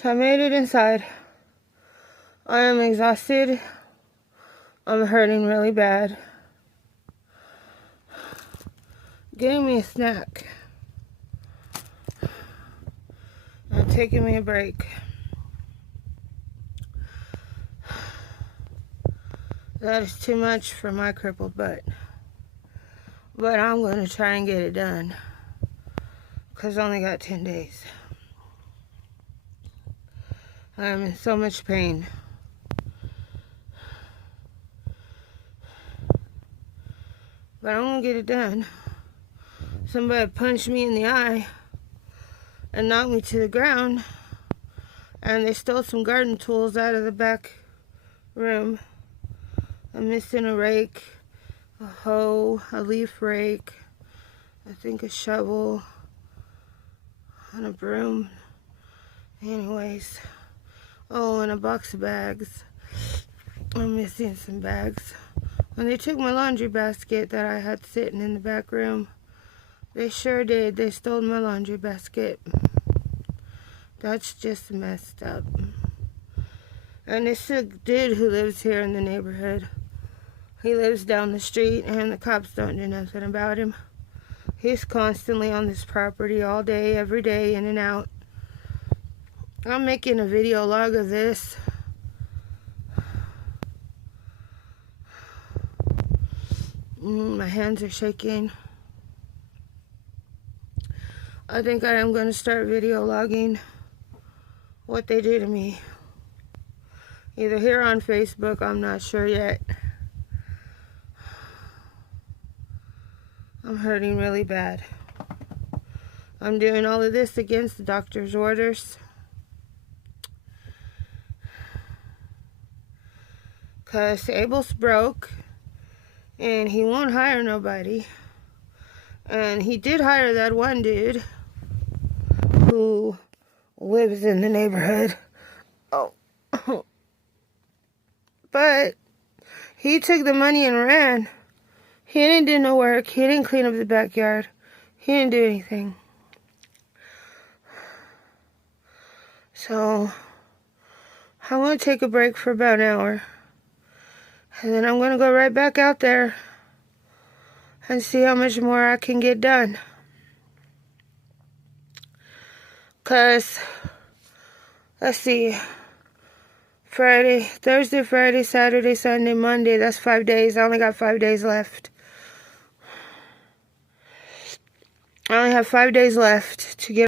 So I made it inside. I am exhausted. I'm hurting really bad. Getting me a snack. And taking me a break. That is too much for my crippled butt. But I'm going to try and get it done. Because I only got 10 days. I'm in so much pain. But I'm going to get it done. Somebody punched me in the eye and knocked me to the ground. And they stole some garden tools out of the back room. I'm missing a rake, a hoe, a leaf rake, I think a shovel, and a broom. Anyways. Oh, and a box of bags. I'm missing some bags. When they took my laundry basket that I had sitting in the back room, they sure did. They stole my laundry basket. That's just messed up. And it's a dude who lives here in the neighborhood. He lives down the street and the cops don't do nothing about him. He's constantly on this property all day, every day, in and out. I'm making a video log of this. My hands are shaking. I think I am going to start video logging what they do to me. Either here on Facebook, I'm not sure yet. I'm hurting really bad. I'm doing all of this against the doctor's orders. Because Abel's broke. And he won't hire nobody. And he did hire that one dude who lives in the neighborhood. Oh. But he took the money and ran. He didn't do no work. He didn't clean up the backyard. He didn't do anything. So I'm going to take a break for about an hour. And then I'm going to go right back out there and see how much more I can get done. Because, let's see, Thursday, Friday, Saturday, Sunday, Monday, that's 5 days. I only got 5 days left. I only have 5 days left to get